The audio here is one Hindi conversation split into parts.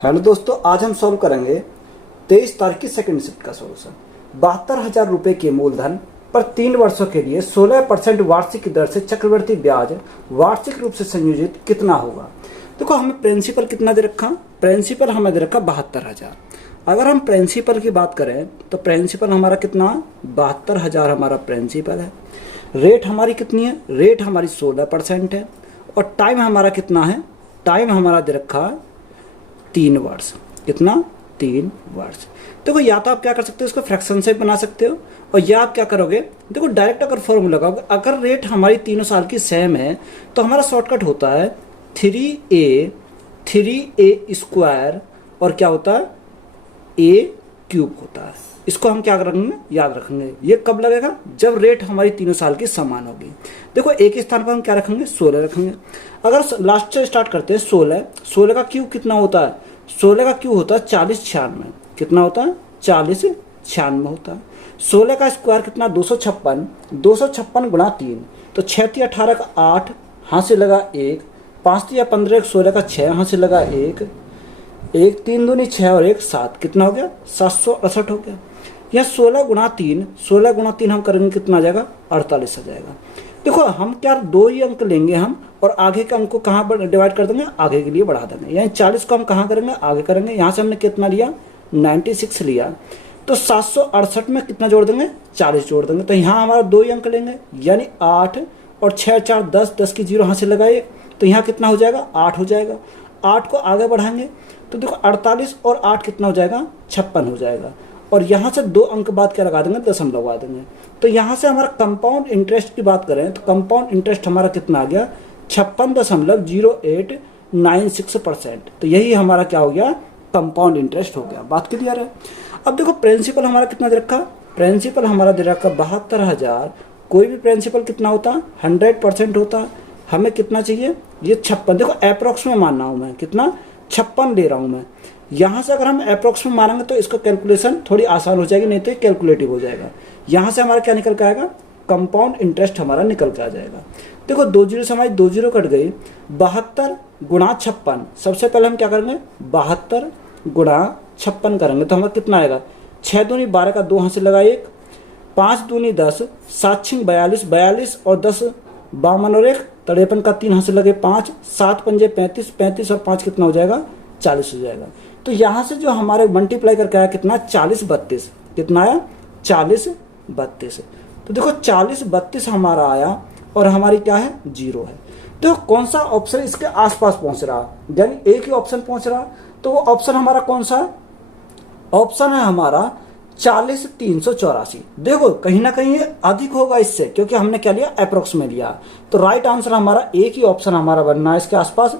हेलो दोस्तों, आज हम सॉल्व करेंगे 23 तारीख की सेकंड शिफ्ट का सॉल्यूशन। 72,000 रुपये के मूलधन पर 3 वर्षों के लिए 16% वार्षिक दर से चक्रवृद्धि ब्याज वार्षिक रूप से संयोजित कितना होगा। देखो, हमें प्रिंसिपल कितना दे रखा, प्रिंसिपल हमें दे रखा 72,000। अगर हम प्रिंसिपल की बात करें तो प्रिंसिपल हमारा कितना, 72,000 हमारा प्रिंसिपल है। रेट हमारी कितनी है, रेट हमारी 16% है। और टाइम हमारा कितना है, टाइम हमारा दे रखा है 3 वर्ष। कितना, 3 वर्ष। देखो, या तो आप क्या कर सकते हो, इसको फ्रैक्शन से बना सकते हो, और या आप क्या करोगे, देखो डायरेक्ट अगर फॉर्मूला लगाओगे, अगर रेट हमारी तीनों साल की सेम है तो हमारा शॉर्टकट होता है 3a स्क्वायर और क्या होता है a क्यूब होता है। इसको हम क्या रखेंगे, याद रखेंगे। ये कब लगेगा, जब रेट हमारी तीनों साल की समान होगी। देखो, एक ही स्थान पर हम क्या रखेंगे, 16 रखेंगे। अगर लास्ट से स्टार्ट करते हैं 16 का क्यूब कितना होता है, 16 का क्यूब होता है 4096। कितना होता है, 4096 होता है। 16 का स्क्वायर कितना, 256 गुणा 3, तो 6 × 18 का 8, हाथ से लगा 1, 5 × 15 16 का 6, हाथ से लगा 1, 3 दूनी 6 और 1 7, कितना हो गया, 768 हो गया। यह 16 गुणा 3 हम करेंगे, कितना आ जाएगा, 48 आ जाएगा। देखो, हम क्या दो ही अंक लेंगे हम, और आगे के अंक को कहाँ डिवाइड कर देंगे, आगे के लिए बढ़ा देंगे। यानी 40 को हम कहाँ करेंगे, आगे करेंगे। यहाँ से हमने कितना लिया, 96 लिया, तो 768 में कितना जोड़ देंगे, 40 जोड़ देंगे। तो यहाँ हमारा दो ही अंक लेंगे, यानी 8 और 6 4 10, 10 की 0 यहाँ से लगाइए, तो यहाँ कितना हो जाएगा, 8 हो जाएगा। 8 को आगे बढ़ाएंगे तो देखो 48 और 8 कितना हो जाएगा, 56 हो जाएगा। और यहाँ से दो अंक बाद क्या लगा देंगे, दशमलव लगा देंगे। तो यहाँ से हमारा कंपाउंड इंटरेस्ट की बात करें तो कंपाउंड इंटरेस्ट हमारा कितना आ गया, 56.0896%। तो यही हमारा क्या हो गया, कंपाउंड इंटरेस्ट हो गया। बात क्लियर है। अब देखो, प्रिंसिपल हमारा कितना दे रखा, प्रिंसिपल हमारा दे रखा 72,000। कोई भी प्रिंसिपल कितना होता है, 100% होता है। हमें कितना चाहिए, ये 56। देखो, अप्रोक्स में मानना हूँ मैं, कितना, 56 ले रहा हूँ मैं। यहाँ से अगर हम अप्रोक्स में मानेंगे तो इसका कैलकुलेशन थोड़ी आसान हो जाएगी, नहीं तो कैलकुलेटिव हो जाएगा। यहाँ से हमारा क्या निकल के आएगा, कंपाउंड इंटरेस्ट हमारा निकल के आ जाएगा। देखो, 2 जीरो से हमारी 2 जीरो कट गई, 72 गुणा 56। सबसे पहले हम क्या करेंगे, 72 गुणा 56 करेंगे, तो हमारा कितना आएगा, 6 दूनी 12 का 2 हाथ से लगा 1, 5 दूनी 10, 7 6 42, 42 और 10 52 और 1 53 का 3 हाथ से लगे 5, 7 पंजे 35, 35 और 5 कितना हो जाएगा, 40 हो जाएगा। तो यहाँ से जो हमारे मल्टीप्लाई करके आया कितना, 40 32, कितना आया, 40 32। तो देखो 40 32 हमारा आया, और हमारी क्या है, 0 है। तो कौन सा ऑप्शन इसके आसपास पहुंच रहा, यानी एक ही ऑप्शन पहुंच रहा, तो वो ऑप्शन हमारा कौन सा है, ऑप्शन है हमारा 40 384। देखो, कहीं ना कहीं ये अधिक होगा इससे, क्योंकि हमने क्या लिया, अप्रोक्स में लिया। तो राइट आंसर हमारा एक ही ऑप्शन हमारा बनना है इसके आसपास,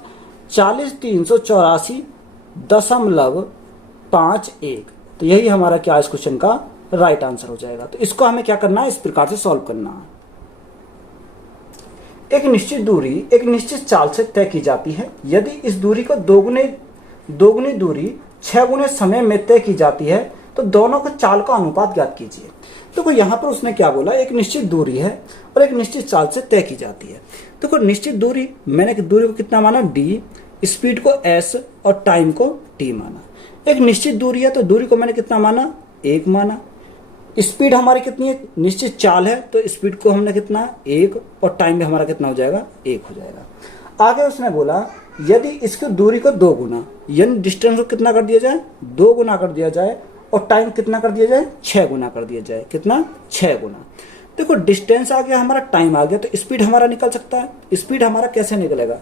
40 384.51। तो यही हमारा क्या, इस क्वेश्चन का राइट आंसर हो जाएगा। तो इसको हमें क्या करना है, इस प्रकार से सॉल्व करना है। एक निश्चित दूरी एक निश्चित चाल से तय की जाती है। यदि इस दूरी को दोगुनी दूरी 6 गुने समय में तय की जाती है तो दोनों के चाल का अनुपात ज्ञात कीजिए। देखो, यहाँ पर उसने क्या बोला, एक निश्चित दूरी है और एक निश्चित चाल से तय की जाती है। देखो, निश्चित दूरी, मैंने दूरी को कितना माना, d, स्पीड को s और टाइम को t माना। एक निश्चित दूरी है तो दूरी को मैंने कितना माना, 1 माना। स्पीड हमारी कितनी है, निश्चित चाल है तो स्पीड को हमने कितना, 1, और टाइम भी हमारा कितना हो जाएगा, 1 हो जाएगा। आगे उसने बोला, यदि इसकी दूरी को 2 गुना, यानी डिस्टेंस को कितना कर दिया जाए, 2 गुना कर दिया जाए, और टाइम कितना कर दिया जाए, 6 गुना कर दिया जाए। कितना, 6 गुना। देखो, डिस्टेंस आ गया हमारा, टाइम आ गया, तो स्पीड हमारा निकल सकता है। स्पीड हमारा कैसे निकलेगा,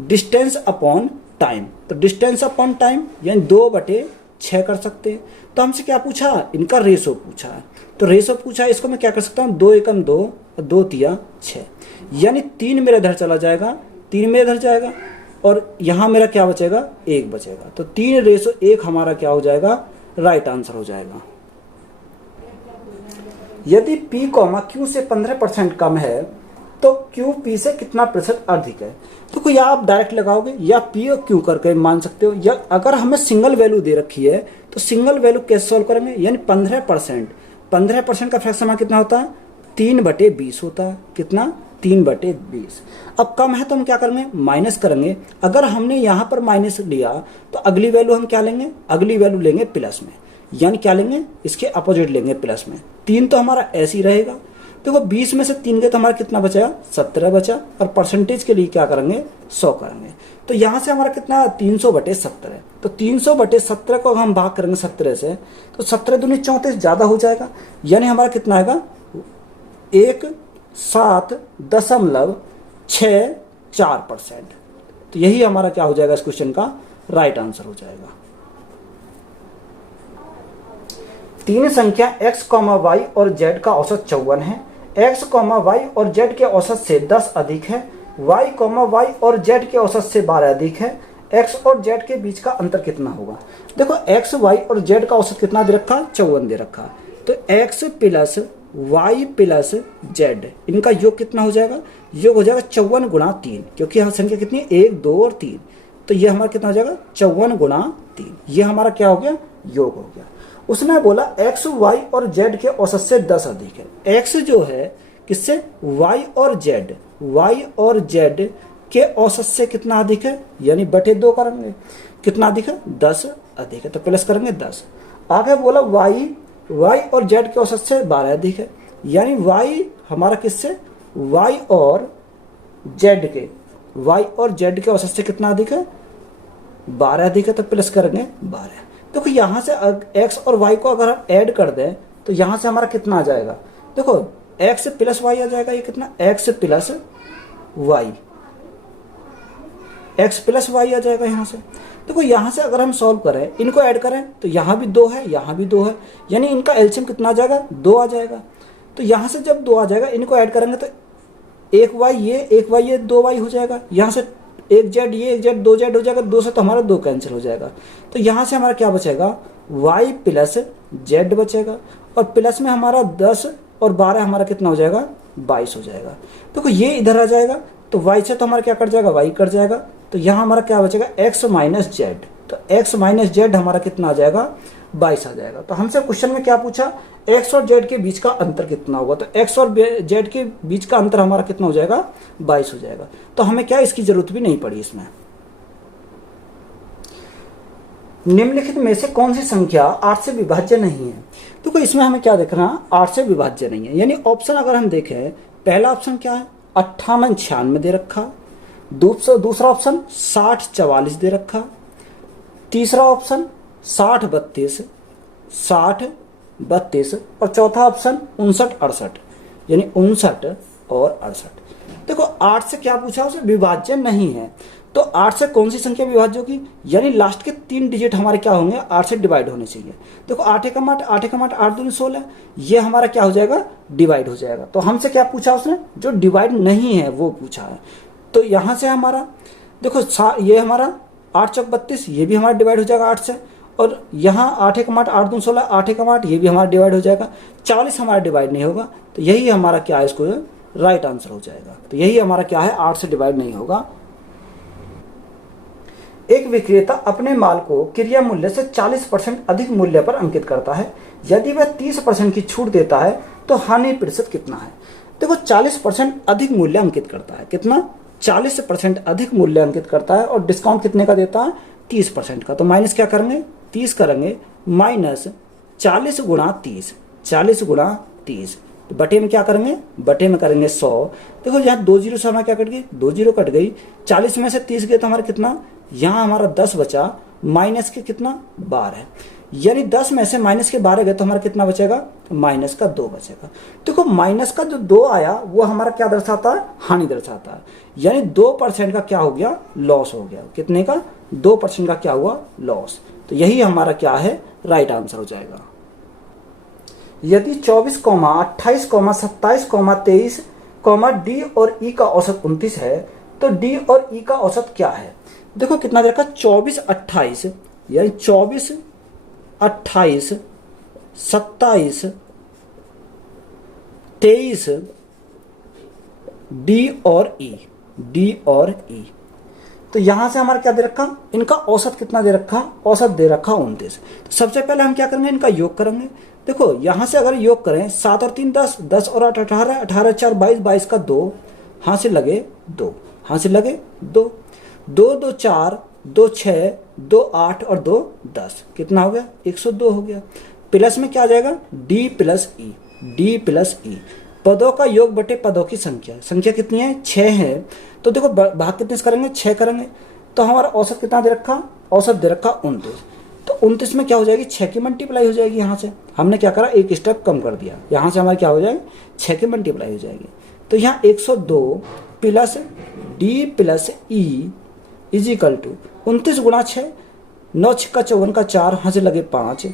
डिस्टेंस अपॉन टाइम। तो डिस्टेंस अपॉन टाइम यानी 2/6 कर सकते हैं। तो हमसे क्या पूछा, इनका रेशो पूछा है। तो रेशो पूछा है, इसको मैं क्या कर सकता हूँ, 2 एकम 2 और 2 तिया 6, यानी 3 मेरे इधर चला जाएगा, 3 मेरे इधर जाएगा, और यहाँ मेरा क्या बचेगा, 1 बचेगा। तो 3:1 हमारा क्या हो जाएगा, राइट आंसर हो जाएगा। यदि P, Q से 15% कम है तो Q P से कितना प्रतिशत अधिक है। तो या आप डायरेक्ट लगाओगे या P और Q करके मान सकते हो, या अगर हमें सिंगल वैल्यू दे रखी है तो सिंगल वैल्यू कैसे सॉल्व करेंगे, यानी 15% का फ्रैक्शन कितना होता है, 3/20 होता है। कितना, 3/20। अब कम है तो हम क्या करेंगे, माइनस करेंगे। अगर हमने यहाँ पर माइनस लिया तो अगली वैल्यू हम क्या लेंगे, अगली वैल्यू लेंगे प्लस में, यानी क्या लेंगे, इसके अपोजिट लेंगे प्लस में। 3 तो हमारा ऐसे ही रहेगा। देखो 20 में से 3 गए तो हमारा कितना बचा, 17 बचा, और परसेंटेज के लिए क्या करेंगे, 100 करेंगे। तो यहाँ से हमारा कितना 300/17 है। तो 300/17 को हम भाग करेंगे 17 से, तो 17 दूनी 34 ज़्यादा हो जाएगा, यानी हमारा कितना आएगा 17.64%। तो यही हमारा क्या हो जाएगा, इस क्वेश्चन का राइट आंसर हो जाएगा। 3 संख्या x, y और z का औसत 54 है। x, y और z के औसत से 10 अधिक है। y, y और z के औसत से 12 अधिक है। x और z के बीच का अंतर कितना होगा। देखो x, y और z का औसत कितना दे रखा, 54 दे रखा। तो x plus y plus z, इनका योग कितना हो जाएगा, योग हो जाएगा 54 गुणा 3, क्योंकि यहाँ संख्या कितनी है, 1, 2 और 3। तो ये हमारा कितना हो जाएगा 54 गुणा 3। ये हमारा क्या हो गया, योग हो गया। उसने बोला x, y और z के औसत से 10 अधिक है। x जो है किससे, y और z के औसत से कितना अधिक है, यानी बटे 2 करेंगे, कितना अधिक है, 10 अधिक है, तो प्लस करेंगे 10। आगे बोला y और z के औसत से 12 अधिक है, यानी y हमारा किससे, y और z के औसत से कितना अधिक है, 12 अधिक है, तो प्लस करेंगे 12। देखो यहाँ से x और y को अगर हम ऐड कर दें तो यहाँ से हमारा कितना आ जाएगा, देखो x प्लस y आ जाएगा, ये कितना, x प्लस y आ जाएगा यहाँ से। देखो यहाँ से अगर हम सॉल्व करें, इनको ऐड करें तो यहाँ भी 2 है, यहाँ भी 2 है, यानी इनका एलसीएम कितना आ जाएगा, 2 आ जाएगा। तो यहाँ से जब 2 आ जाएगा, इनको ऐड करेंगे तो 1y ये 2y हो जाएगा। यहाँ से 1z ये 1z 2z हो जाएगा, 2 से तो हमारा 2 कैंसिल हो जाएगा। तो यहाँ से हमारा क्या बचेगा, y प्लस z बचेगा, और प्लस में हमारा 10 और 12 हमारा कितना हो जाएगा, 22 हो जाएगा। देखो ये इधर आ जाएगा, तो y से तो हमारा क्या कट जाएगा, y कट जाएगा। तो यहाँ हमारा क्या बचेगा, x माइनस जेड। तो x माइनस जेड हमारा कितना आ जाएगा, 22 आ जाएगा। तो हमसे क्वेश्चन में क्या पूछा, x और z के बीच का अंतर कितना होगा। तो x और z के बीच का अंतर हमारा कितना हो जाएगा, 22 हो जाएगा। तो हमें क्या, इसकी जरूरत भी नहीं पड़ी इसमें। निम्नलिखित में से कौन सी संख्या 8 से विभाज्य नहीं है। तो कोई इसमें हमें क्या देखना, 8 से विभाज्य नहीं है, यानी ऑप्शन अगर हम देखें, पहला ऑप्शन क्या है, 58 96 दे रखा। दूसरा ऑप्शन 60 44 दे रखा। तीसरा ऑप्शन 60 32 और चौथा ऑप्शन 59 68, यानी 59 और 68। देखो 8 से क्या पूछा, उसे विभाज्य नहीं है। तो 8 से कौन सी संख्या विभाज्य होगी, यानी लास्ट के 3 डिजिट हमारे क्या होंगे, 8 से डिवाइड होने चाहिए। देखो 8 एकम 8 8 दूनी 16, ये हमारा क्या हो जाएगा, डिवाइड हो जाएगा। तो हमसे क्या पूछा उसने, जो डिवाइड नहीं है वो पूछा है। तो यहाँ से हमारा देखो ये हमारा 8 चौक 32, ये भी हमारा डिवाइड हो जाएगा 8 से, और यहाँ 8 एकम 8 8 दूनी 16 8 एकम 8, ये भी हमारा डिवाइड हो जाएगा। 40 हमारा डिवाइड नहीं होगा, तो यही हमारा क्या है, इसको राइट आंसर हो जाएगा। तो यही हमारा क्या है, 8 से डिवाइड नहीं होगा। एक विक्रेता अपने माल को क्रिया मूल्य से 40% अधिक मूल्य पर अंकित करता है। यदि वह 30% की छूट देता है तो हानि प्रतिशत कितना है। देखो 40% अधिक मूल्य अंकित करता है, कितना, 40% अधिक मूल्य अंकित करता है, और डिस्काउंट कितने का देता है, 30% का। तो माइनस क्या करेंगे, 30 करेंगे, माइनस 40 गुणा 30, 40 गुणा 30, तो बटे में क्या करेंगे, बटे में करेंगे 100। देखो यहाँ 2 जीरो से हमारा क्या कट गई, 2 जीरो कट गई। 40 में से 30 गए तो हमारा कितना, यहाँ हमारा 10 बचा, माइनस के कितना 12, यानी 10 में से माइनस के 12 गए तो हमारा कितना बचेगा, माइनस का 2 बचेगा। देखो माइनस का जो 2 आया वो हमारा क्या दर्शाता है, हानि दर्शाता है, यानी 2% का क्या हो गया, लॉस हो गया। कितने का, 2% का क्या हुआ, लॉस। तो यही हमारा क्या है, राइट आंसर हो जाएगा। यदि 24, 28, 27, 23, डी और ई का औसत 29 है तो डी और ई का औसत क्या है। देखो कितना देखा, 24 28, यानी 24 28 27 23 डी और ई। तो यहां से हमारा क्या दे रखा, इनका औसत कितना दे रखा, औसत दे रखा 29। तो सबसे पहले हम क्या करेंगे, इनका योग करेंगे। देखो यहां से अगर योग करें, 7 और 3 10, 10 और 8 18, 18 4 22, 22 का 2, हाँ से लगे 2, हाँ से लगे 2, 2 2 4, 2 6, 2 8 और 2 10, कितना हो गया 102 हो गया। प्लस में क्या आ जाएगा d प्लस ई, d प्लस ई, पदों का योग बटे पदों की संख्या, संख्या कितनी है 6 है, तो देखो भाग कितने से करेंगे 6 करेंगे, तो हमारा औसत कितना दे रखा, औसत दे रखा 29, तो 29 में क्या हो जाएगी 6 की मल्टीप्लाई हो जाएगी। यहाँ से हमने क्या करा एक स्टेप कम कर दिया, यहाँ से हमारे क्या हो जाएगी 6 की मल्टीप्लाई हो जाएगी। तो यहाँ 102 plus d plus e is equal to 29 गुणा 6, 9 6 54 का 4, यहाँ से लगे 5,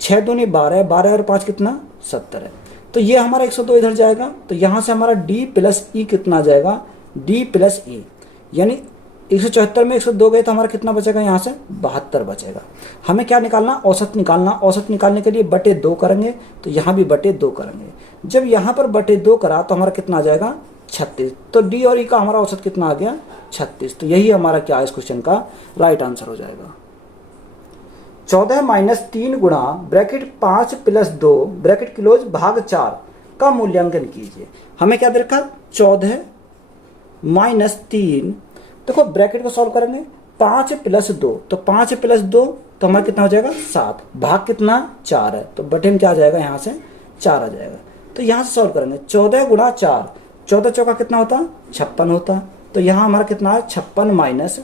6 दूनी 12, 12 और 5 कितना 70 है, तो ये हमारा 102 इधर जाएगा, तो यहाँ से हमारा d प्लस ई कितना आ जाएगा d प्लस ई, यानी 174 में 102 गए तो हमारा कितना बचेगा यहाँ से 72 बचेगा। हमें क्या निकालना औसत निकालना, औसत निकालने के लिए बटे 2 करेंगे, तो यहाँ भी बटे 2 करेंगे, जब यहाँ पर बटे 2 करा तो हमारा कितना आ जाएगा 36, तो डी और ई का हमारा औसत कितना आ गया 36, तो यही हमारा क्या है इस क्वेश्चन का राइट आंसर हो जाएगा। 14 माइनस 3 गुणा ब्रैकेट 5 प्लस 2 ब्रैकेट क्लोज भाग 4 का मूल्यांकन कीजिए। हमें क्या दे रखा 14 माइनस 3, देखो ब्रैकेट को सॉल्व करेंगे 5 प्लस 2, तो 5 प्लस 2 तो हमारा कितना हो जाएगा 7, भाग कितना 4 है, तो बटे में क्या आ जाएगा यहाँ से 4 आ जाएगा, तो यहाँ से सॉल्व करेंगे 14 गुणा 4, 14 चौका कितना होता 56 होता, तो यहाँ हमारा कितना है 56 माइनस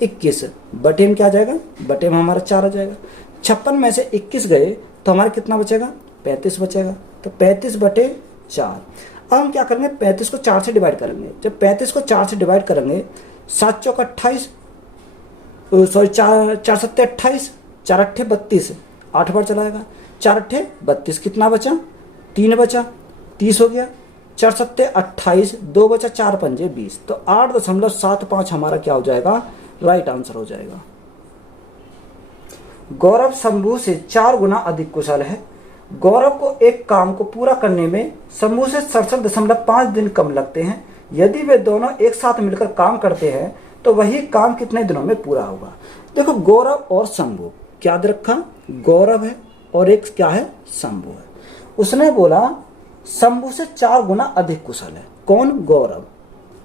21, बटे में क्या आ जाएगा बटे में हमारा 4 आ जाएगा। 56 में से 21 गए तो हमारा कितना बचेगा 35 बचेगा, तो 35 बटे 4। अब हम क्या करेंगे 35 को 4 से डिवाइड करेंगे, जब 35 को 4 से डिवाइड करेंगे 7 चौका 28, सॉरी 4 सत्ते 28, 4 अट्ठे 32, 8 बार चलाएगा, 4 अट्ठे 32, कितना बचा 3 बचा 30 हो गया, 4 सत्ते 28, 2 बचा 4 पंजे 20, तो 8.75 हमारा क्या हो जाएगा राइट आंसर हो जाएगा। गौरव शंभू से 4 गुना अधिक कुशल है। गौरव को एक काम को पूरा करने में शंभू से 67.5 दिन कम लगते हैं। यदि वे दोनों एक साथ मिलकर काम करते हैं तो वही काम कितने दिनों में पूरा होगा। देखो गौरव और शंभू क्या दे रखा, गौरव है और एक क्या है शंभू है। उसने बोला शंभू से 4 गुना अधिक कुशल है, कौन गौरव,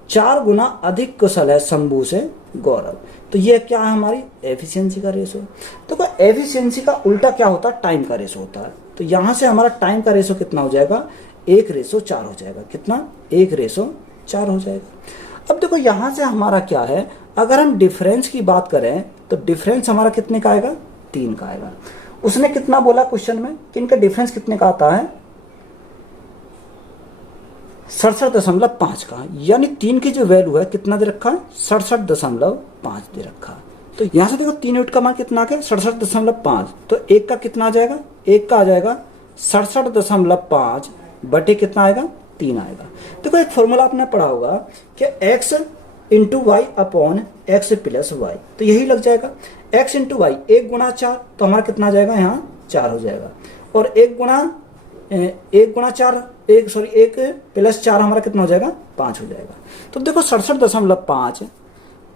4 गुना अधिक कुशल है शंभू से गौरव, तो ये क्या है हमारी एफिशिएंसी का रेशो। तो एफिशिएंसी का उल्टा क्या होता है टाइम का रेशो होता है, तो यहाँ से हमारा टाइम का रेशो कितना हो जाएगा 1:4 हो जाएगा, कितना 1:4 हो जाएगा। अब देखो यहाँ से हमारा क्या है, अगर हम डिफरेंस की बात करें तो डिफरेंस हमारा कितने का आएगा 3 का आएगा। उसने कितना बोला क्वेश्चन में कि इनका डिफरेंस कितने का आता है 67.5 का, यानी 3 की जो वैल्यू है कितना दे रखा है 67.5 दे रखा है। तो यहाँ से देखो 3 यूनिट का मान कितना आ गया 67.5, तो 1 का कितना आ जाएगा, 1 का आ जाएगा 67.5 बटे कितना आएगा 3 आएगा। देखो एक फॉर्मूला आपने पढ़ा होगा कि x into y upon x plus y, तो यही लग जाएगा x इंटू वाई 1 गुणा 4, तो हमारा कितना आ जाएगा यहाँ 4 हो जाएगा, और 1 प्लस 4 हमारा कितना हो जाएगा 5 हो जाएगा। तो देखो 67.5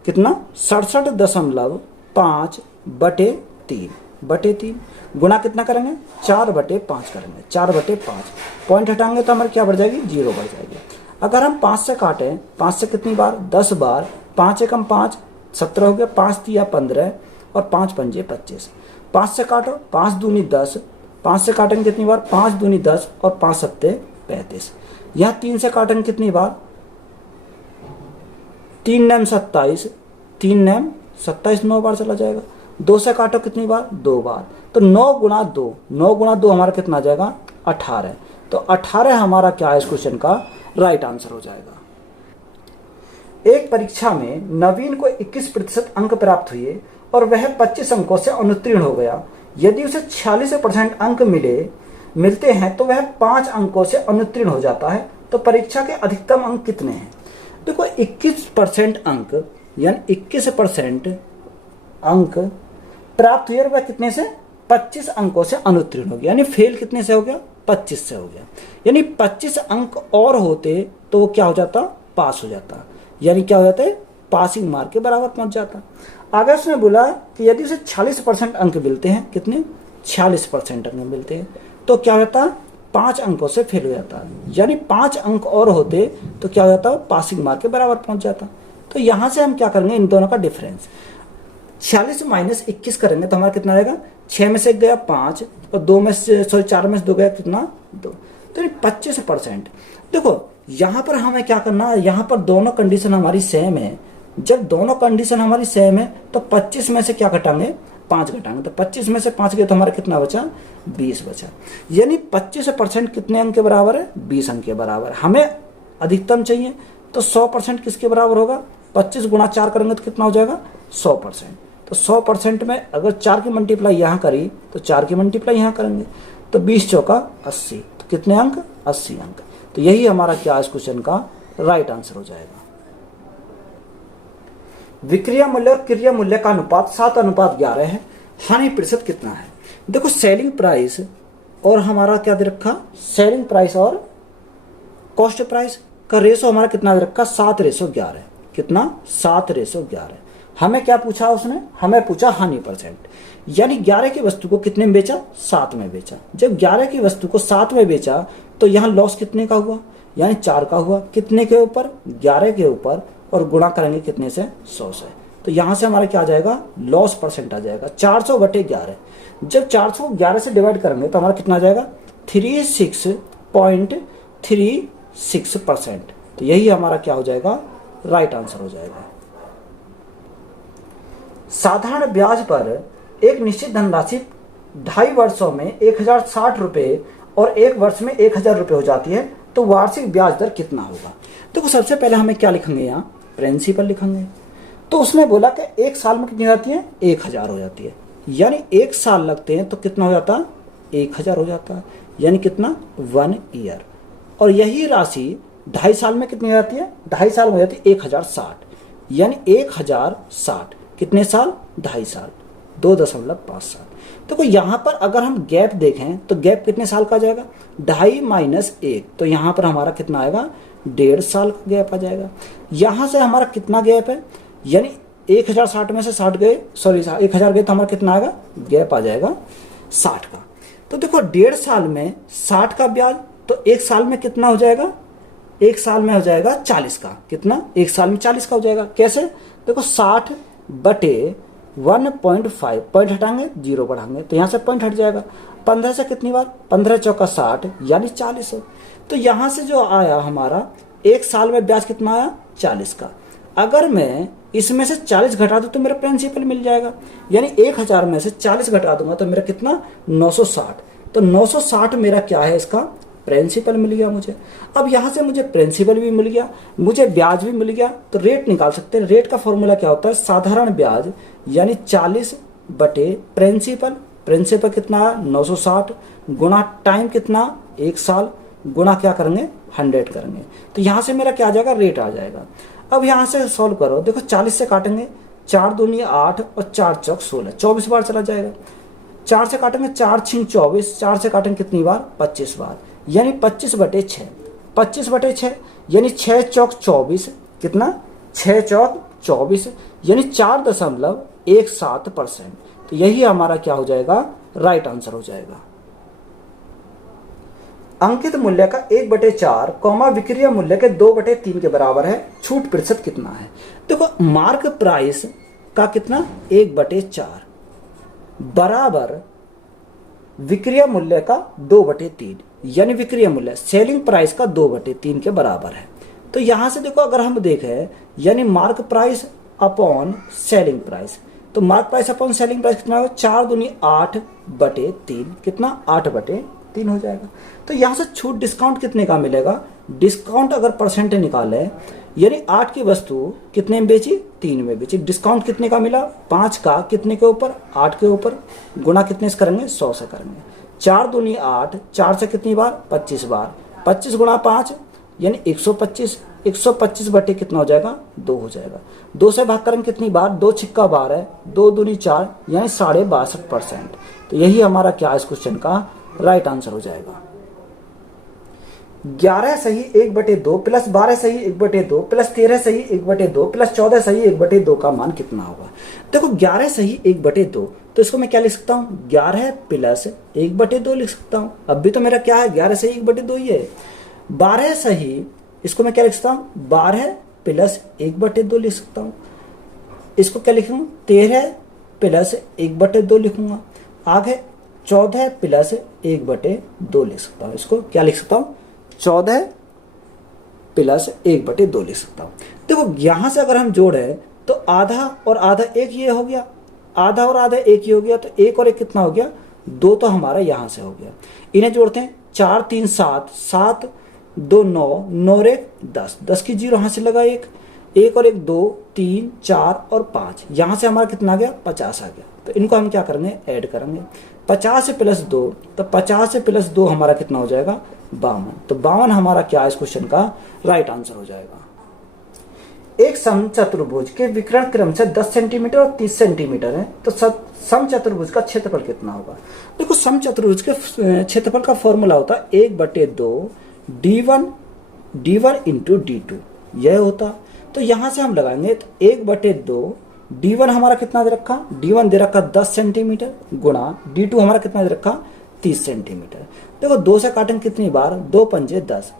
कितना 67.5 बटे 3 गुणा कितना करेंगे 4/5 करेंगे, 4/5 पॉइंट हटाएंगे तो हमारी क्या बढ़ जाएगी 0 बढ़ जाएगी। अगर हम 5 से काटें, 5 से कितनी बार 10 बार, 5 एकम 5 17 हो गया, 5 तिया 15 और 5 पंजे 25, 5 से काटो 5 दूनी 10, 5 से काटेंगे कितनी बार 5 दूनी 10 और 5 सत्ते 35, यहाँ 3 से काटेंगे कितनी बार 3 नैम 27, 3 नैम 27 9 बार चला जाएगा, 2 से काटो कितनी बार 2 बार, तो 9 गुणा 2 हमारा कितना आ जाएगा 18, तो 18 हमारा क्या है इस क्वेश्चन का राइट आंसर हो जाएगा। एक परीक्षा में नवीन को 21% अंक प्राप्त हुए और वह 25 अंकों से अनुत्तीर्ण हो गया। यदि उसे 46% अंक मिलते हैं तो वह 5 अंकों से अनुत्तीर्ण हो जाता है, तो परीक्षा के अधिकतम अंक कितने हैं। देखो 21% अंक यानी 21% अंक प्राप्त हुए और वह कितने से 25 अंकों से अनुत्तीर्ण हो गया, यानी फेल कितने से हो गया 25 से हो गया, यानी 25 अंक और होते तो वो क्या हो जाता पास हो जाता, यानी क्या हो जाता है पासिंग मार्क के बराबर पहुंच जाता। आगे उसने बोला कि यदि उसे 46% अंक मिलते हैं, कितने 46% अंक मिलते हैं, तो क्या होता 5 अंकों से फेल हो जाता है, यानी 5 अंक और होते तो क्या हो जाता है, पासिंग मार्क के बराबर पहुंच जाता। तो यहां से हम क्या करेंगे, इन दोनों का डिफरेंस 46 माइनस 21 करेंगे तो हमारा कितना रहेगा, 6 में से 1 गया 5 और 2 में से 4 में से 2 गया कितना 2, तो 25%। देखो यहाँ पर हमें क्या करना है, यहाँ पर दोनों कंडीशन हमारी सेम है। जब दोनों कंडीशन हमारी सेम है तो 25 में से क्या घटाएंगे, 5 घटाएंगे, तो 25 में से 5 गए तो हमारा कितना बचा, 20 बचा। यानी 25% कितने अंक के बराबर है, 20 अंक के बराबर। हमें अधिकतम चाहिए तो 100% किसके बराबर होगा, 25 गुणा 4 करेंगे तो कितना हो जाएगा, 100%। तो 100% में अगर 4 की मल्टीप्लाई यहाँ करी तो 4 की मल्टीप्लाई यहाँ करेंगे तो 20 चौका 80, तो कितने अंक, 80 अंक। तो यही हमारा क्या इस क्वेश्चन का राइट आंसर हो जाएगा। विक्रिया मूल्य और क्रिया मूल्य का अनुपात 7:11 है। हानि प्रतिशत कितना है। देखो सेलिंग प्राइस और हमारा क्या दे रखा, सेलिंग प्राइस और कॉस्ट प्राइस का रेशो हमारा कितना दे रखा, 7:11। कितना, 7:11। हमें क्या पूछा उसने, हमें पूछा हानि परसेंट, यानी 11 की वस्तु को कितने में बेचा, 7 में बेचा। जब 11 की वस्तु को 7 में बेचा तो यहाँ लॉस कितने का हुआ, यानी 4 का हुआ। कितने के ऊपर, 11 के ऊपर, और गुणा करेंगे कितने से, 100 से। तो यहाँ से हमारा क्या आ जाएगा, लॉस परसेंट आ जाएगा 400/11। जब 400 को 11 से डिवाइड करेंगे तो हमारा कितना आ जाएगा, 36.36%। तो यही हमारा क्या हो जाएगा, राइट आंसर हो जाएगा। साधारण ब्याज पर एक निश्चित धनराशि 2.5 वर्षों में 1060 रुपये और 1 वर्ष में 1000 रुपये हो जाती है, तो वार्षिक ब्याज दर कितना होगा। देखो सबसे पहले हमें क्या लिखेंगे, यहाँ प्रिंसिपल लिखेंगे। तो उसने बोला कि 1 साल में कितनी हो जाती है, 1000 हो जाती है, यानी 1 साल लगते हैं तो कितना हो जाता है, 1000 हो जाता है, यानी कितना, 1 ईयर। और यही राशि 2.5 साल में कितनी हो जाती है, 2.5 साल में हो जाती है 1060, यानी 1060 कितने साल, 2.5 साल, 2.5 साल। तो यहाँ पर अगर हम गैप देखें तो गैप कितने साल का आ जाएगा, 2.5 माइनस 1, तो यहाँ पर हमारा कितना आएगा, 1.5 साल का गैप आ जाएगा। यहाँ से हमारा कितना गैप है, यानी 1060 में से 60 गए, सॉरी 1000 गए तो हमारा कितना आएगा, गैप आ जाएगा 60 का। तो देखो 1.5 साल में 60 का ब्याज, तो 1 साल में कितना हो जाएगा, 1 साल में हो जाएगा 40 का। कितना, 1 साल में 40 का हो जाएगा। कैसे, देखो 60/1.5, पॉइंट हटाएंगे 0 बढ़ाएंगे तो यहाँ से पॉइंट हट जाएगा। 15 से कितनी बार, 15 चौका 60, यानी 40 है। तो यहाँ से जो आया हमारा 1 साल में ब्याज कितना आया, 40 का। अगर मैं इसमें से 40 घटा दूं तो मेरा प्रिंसिपल मिल जाएगा, यानी 1000 में से 40 घटा दूंगा तो मेरा कितना, 960। तो 960 मेरा क्या है, इसका प्रिंसिपल मिल गया मुझे। अब यहाँ से मुझे प्रिंसिपल भी मिल गया, मुझे ब्याज भी मिल गया, तो रेट निकाल सकते हैं। रेट का फॉर्मूला क्या होता है, साधारण ब्याज यानी 40/प्रिंसिपल। प्रिंसिपल कितना, 960, गुणा टाइम कितना, 1 साल, गुणा क्या करेंगे, 100 करेंगे। तो यहाँ से मेरा क्या आ जाएगा, रेट आ जाएगा। अब यहाँ से सॉल्व करो, देखो 40 से काटेंगे, 4 दूनी 8 और 4 चौक 16, 24 बार चला जाएगा। 4 से काटेंगे, 4 छिंग 24, 4 से काटेंगे कितनी बार, 25 बार, यानी 25/6। 25/6 यानी 6 चौक 24, कितना, 6 चौक 24, यानी 4.17%। तो यही हमारा क्या हो जाएगा, राइट आंसर हो जाएगा। अंकित मूल्य का 1/4 कॉमा विक्रिय मूल्य के 2/3 के बराबर है, छूट प्रतिशत कितना है। देखो मार्क प्राइस का कितना, 1/4 बराबर विक्रिय मूल्य का 2/3, यानी विक्रिय मूल्य सेलिंग प्राइस का 2/3 के बराबर है। तो यहां से देखो अगर हम देखें, यानी mark price upon selling price, तो mark price upon selling price कितना होगा, 4 दूनी 8/3, कितना, 8/3 हो जाएगा। तो यहाँ से छूट डिस्काउंट कितने का मिलेगा, डिस्काउंट अगर परसेंट निकाले, यानी 8 की वस्तु कितने में बेची, 3 में बेची, डिस्काउंट कितने का मिला, 5 का, कितने के ऊपर, 8 के ऊपर, गुणा कितने से करेंगे, 100 से करेंगे। 4 दूनी 8, 4 से कितनी बार, 25 बार, 25 गुणा 5 यानी 125, 125 बटे कितना हो जाएगा, 2 हो जाएगा। 2 से भाग करेंगे कितनी बार, 2 छिक्का 12, 2 दूनी 4 यानी 62.5%। तो यही हमारा क्या इस क्वेश्चन का राइट आंसर हो जाएगा। 11 सही 1/2 प्लस 12 सही 1/2 प्लस 13 सही 1/2 प्लस 14 सही 1/2 का मान कितना होगा। देखो 11 सही 1/2, तो इसको मैं क्या लिख सकता हूँ, 11 प्लस 1/2 लिख सकता हूँ। अब भी तो मेरा क्या है, 11 सही 1/2 ही है। 12 सही, इसको मैं क्या लिख सकता हूँ, 12 प्लस 1/2 लिख सकता हूँ। इसको क्या लिखूँ, 13 प्लस 1/2 लिखूंगा। आगे 14 प्लस 1/2 लिख सकता हूँ। इसको क्या लिख सकता हूँ, 14 प्लस 1/2 लिख सकता हूँ। देखो यहां से अगर हम जोड़े तो आधा और आधा एक ये हो गया, आधा और आधा एक ही हो गया, तो एक और एक कितना हो गया, 2 तो हमारा यहां से हो गया। इन्हें जोड़ते हैं, 4 3 7, 7 2 9, 9 और 1 10, 10 की जीरो यहां से लगा, एक और एक 2 3 4 और 5, यहां से हमारा कितना आ गया, 50 आ गया। तो इनको हम क्या करेंगे, ऐड करेंगे। 50 से प्लस 2, तो 50 से प्लस 2 हमारा कितना हो जाएगा, 52। तो 52 हमारा क्या इस क्वेश्चन का राइट आंसर हो जाएगा। एक समचतुर्भुज के विकर्ण क्रम से 10 सेंटीमीटर और 30 सेंटीमीटर है, तो समचतुर्भुज का क्षेत्रफल कितना होगा। देखो समचतुर्भुज के क्षेत्रफल का फॉर्मूला होता है 1/2 d1 इंटू d2, यह होता। तो यहां से हम लगाएंगे, तो 1/2 d1 हमारा कितना दे रखा, d1 दे रखा 10 सेंटीमीटर गुणा d2 हमारा कितना दे रखा, 30 सेंटीमीटर। देखो 2 से काटेंगे कितनी बार, 2 पंजे 10,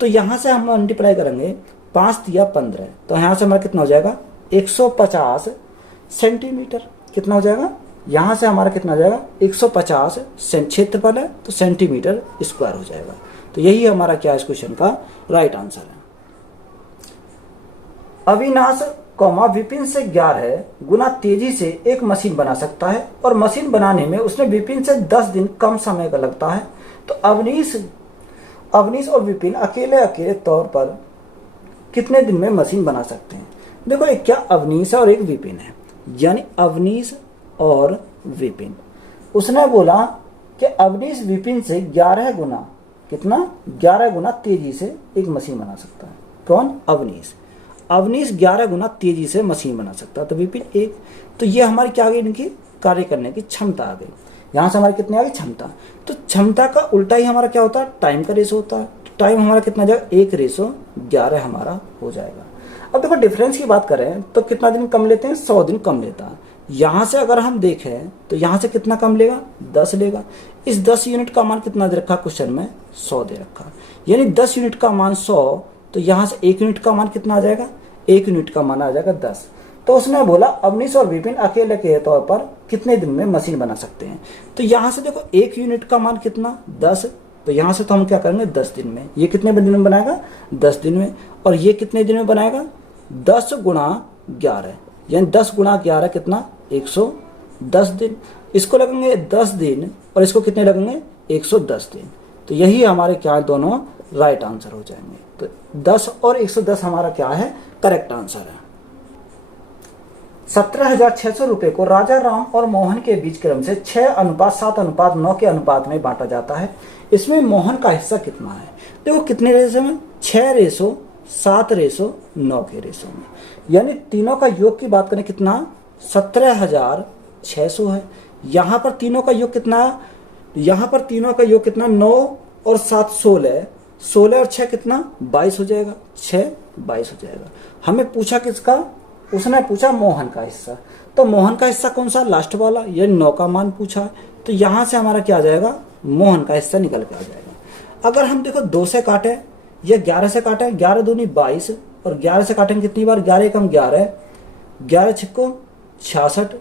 तो यहां से हम मल्टीप्लाई करेंगे, 5 दिया 15, तो यहां से हमारा कितना हो जाएगा, 150 सेंटीमीटर। कितना हो जाएगा, यहां से हमारा कितना हो जाएगा, 150 क्षेत्रफल है, तो सेंटीमीटर स्क्वायर हो जाएगा। तो यही हमारा क्या इस क्वेश्चन का राइट आंसर है। अविनाश विपिन से 11 गुना तेजी से एक मशीन बना सकता है, और मशीन बनाने में उसने विपिन से 10 दिन कम समय का लगता है। तो अवनीश और विपिन अकेले तौर पर कितने दिन में मशीन बना सकते हैं। देखो एक क्या अवनीश है और एक विपिन है, यानी अवनीश और विपिन। उसने बोला कि अवनीश विपिन से 11 गुना कितना, 11 गुना तेजी से एक मशीन बना सकता है। कौन, अवनीश 11 गुना तेजी से मशीन बना सकता है, तो विपिन 1। तो ये हमारी क्या आ गई, इनकी कार्य करने की क्षमता आ गई। यहां से हमारी कितनी आ गई, क्षमता। तो क्षमता का उल्टा ही हमारा क्या होता है, टाइम का रेशो होता है। टाइम हमारा कितना जाएगा, 1:11 हमारा हो जाएगा। अब देखो डिफरेंस की बात करें तो कितना दिन कम लेते हैं, 100 दिन कम लेता है। यहां से अगर हम देखें तो यहां से कितना कम लेगा, 10 लेगा। इस 10 यूनिट का मान कितना दे रखा क्वेश्चन में, 100 दे रखा, यानी 10 यूनिट का मान 100, तो यहां से 1 यूनिट का मान कितना आ जाएगा, 1 यूनिट का मान आ जाएगा 10। तो उसने बोला अवनीश और विपिन अकेले के तौर पर कितने दिन में मशीन बना सकते हैं। तो यहां से देखो 1 यूनिट का मान कितना, 10, तो यहां से तो हम क्या करेंगे, 10 दिन में। ये कितने दिन में बनाएगा, 10 दिन में। और ये कितने दिन में बनाएगा, 10 गुणा 11, यानी 10 गुणा 11 कितना, 110 दिन। इसको लगेंगे 10 दिन और इसको कितने लगेंगे, 110 दिन। तो यही हमारे क्या है, दोनों राइट आंसर हो जाएंगे। तो 10 और 110 हमारा क्या है, करेक्ट आंसर है। 17,600 रुपए को राजा राम और मोहन के बीच क्रम से 6:7:9 के अनुपात में बांटा जाता है। इसमें मोहन का हिस्सा कितना है। देखो कितने रेशो में, 6:7:9 के रेशो में, यानी तीनों का योग की बात करें कितना, 17,600 है। यहां पर तीनों का योग कितना, यहां पर तीनों का योग कितना, 9 और 7 16, 16 और 6 कितना, 22 हो जाएगा, 6 22 हो जाएगा। हमें पूछा किसका, उसने पूछा मोहन का हिस्सा। तो मोहन का हिस्सा कौन सा, लास्ट वाला, ये 9 का मान पूछा है। तो यहां से हमारा क्या आ जाएगा, मोहन का हिस्सा निकल के आ जाएगा। अगर हम देखो 2 से काटे या 11 से काटे, 11 दूनी 22, और 11 से काटेंगे कितनी बार, 11 एकम 11, 11 छिक्को 66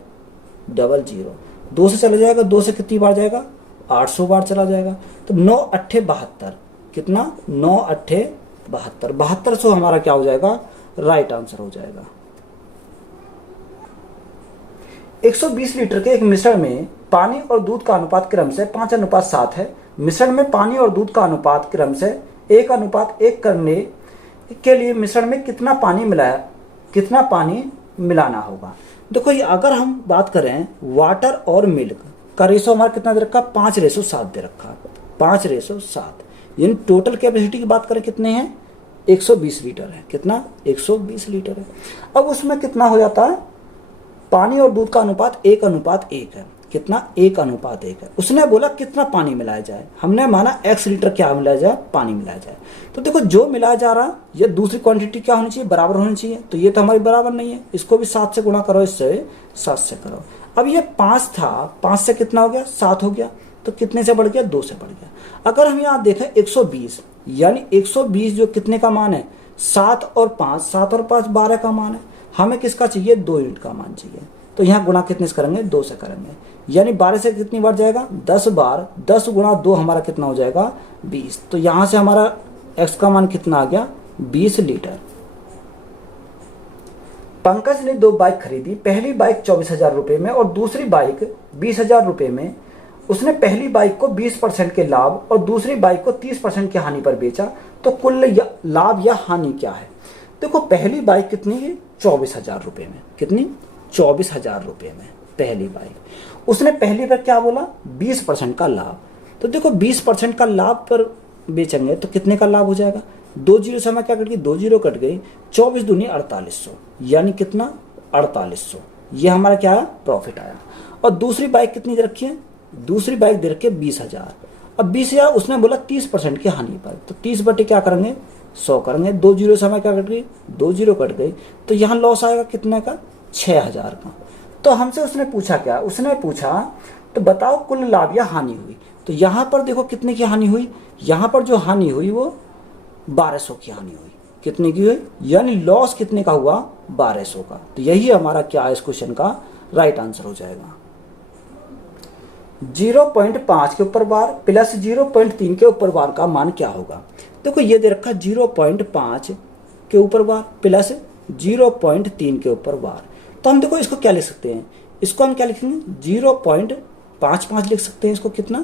00, 2 से चला जाएगा, 2 से कितनी बार जाएगा, 800 बार चला जाएगा। तो 9 8 72, कितना, 9 8 72, 7200 हमारा क्या हो जाएगा, राइट आंसर हो जाएगा। 120 लीटर के एक मिश्रण में पानी और दूध का अनुपात क्रम से 5:7 है। मिश्रण में पानी और दूध का अनुपात क्रम से 1:1 करने के लिए मिश्रण में कितना पानी मिलाना होगा। देखो ये अगर हम बात करें वाटर और मिल्क का रेशो हमारा कितना दे रखा, 5:7 दे रखा, 5:7, यानी टोटल कैपेसिटी की बात करें कितने हैं, 120 लीटर है। कितना, 120 लीटर है। अब उसमें कितना हो जाता है, पानी और दूध का अनुपात 1:1 है। कितना 1:1 है। उसने बोला कितना पानी मिलाया जाए, हमने माना x लीटर क्या मिलाया जाए, पानी मिलाया जाए। तो देखो जो मिलाया जा रहा ये दूसरी क्वांटिटी क्या होनी चाहिए, बराबर होनी चाहिए। तो ये तो हमारी बराबर नहीं है, इसको भी 7 से गुणा करो, इससे 7 से करो। अब ये 5 था, 5 से कितना हो गया, 7 हो गया। तो कितने से बढ़ गया, 2 से बढ़ गया। अगर हम यहाँ देखें 120, यानी 120 जो कितने का मान है, 7 और 5, 7 और 5 12 का मान है। हमें किसका चाहिए, 2 यूनिट का मान चाहिए। तो यहाँ गुणा कितने से करेंगे, 2 से करेंगे। यानी 12 से कितनी बार जाएगा, 10 बार। 10 गुणा 2 हमारा कितना हो जाएगा, 20। तो यहाँ से हमारा x का मान कितना आ गया, 20 लीटर। पंकज ने 2 बाइक खरीदी। पहली बाइक 24,000 रुपए में और दूसरी बाइक 20,000 रुपए में। उसने पहली बाइक को 20% के लाभ और दूसरी बाइक को 30% की हानि पर बेचा। तो कुल लाभ या हानि क्या है। देखो पहली बाइक कितनी है, 24,000 रुपए में। कितनी, 24,000 रुपए में पहली बाइक। उसने पहली बार क्या बोला, 20% का लाभ। तो देखो 20% का लाभ पर बेचेंगे तो कितने का लाभ हो जाएगा, 2 जीरो से हमें क्या कट गई, 2 जीरो कट गई। 24 दूनी 4800, यानी कितना, 4800। ये हमारा क्या है, प्रॉफिट आया। और दूसरी बाइक कितनी दे रखी है, दूसरी बाइक दे रखी है 20,000। अब 20,000 उसने बोला 30% की हानि पर। तो 30 बटे क्या करेंगे, 100 करेंगे। 2 जीरो से हमें क्या कट गई, 2 जीरो कट गई। तो यहाँ लॉस आएगा कितने का, 6,000 का। तो हमसे उसने पूछा क्या, उसने पूछा तो बताओ कुल लाभ या हानि हुई। तो यहाँ पर देखो कितने की हानि हुई, यहाँ पर जो हानि हुई वो 1200 की हानि हुई। कितने की हुई, यानी लॉस कितने का हुआ, 1200 का। तो यही हमारा क्या है इस क्वेश्चन का राइट आंसर हो जाएगा। 0.5 के ऊपर बार प्लस 0.3 के ऊपर बार का मान क्या होगा। देखो ये दे रखा 0.5 के ऊपर बार प्लस 0.3 के ऊपर बार। तो हम देखो इसको क्या लिख सकते हैं, इसको हम क्या लिखेंगे, 0.55 लिख सकते हैं। इसको कितना,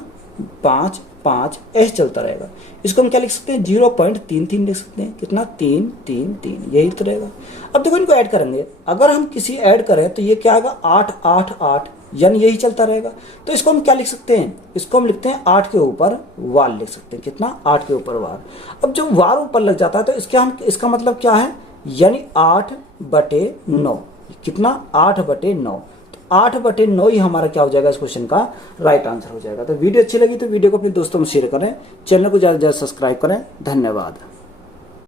5 5 ऐसे चलता रहेगा। इसको हम क्या लिख सकते हैं, 0.33 लिख सकते हैं। कितना, 3 3 3, यही तो रहेगा। अब देखो इनको ऐड करेंगे, अगर हम किसी ऐड करें तो ये क्या आएगा, 8 8 8, यानी यही चलता रहेगा। तो इसको हम क्या लिख सकते हैं, इसको हम लिखते हैं 8 के ऊपर वार लिख सकते हैं। कितना, 8 के ऊपर वार। अब जब वार ऊपर लग जाता है तो इसका मतलब क्या है, यानी 8/9। कितना, 8/9। तो 8/9 ही हमारा क्या हो जाएगा इस क्वेश्चन का राइट आंसर हो जाएगा। तो वीडियो अच्छी लगी तो वीडियो को अपने दोस्तों में शेयर करें, चैनल को ज़्यादा से ज़्यादा सब्सक्राइब करें। धन्यवाद।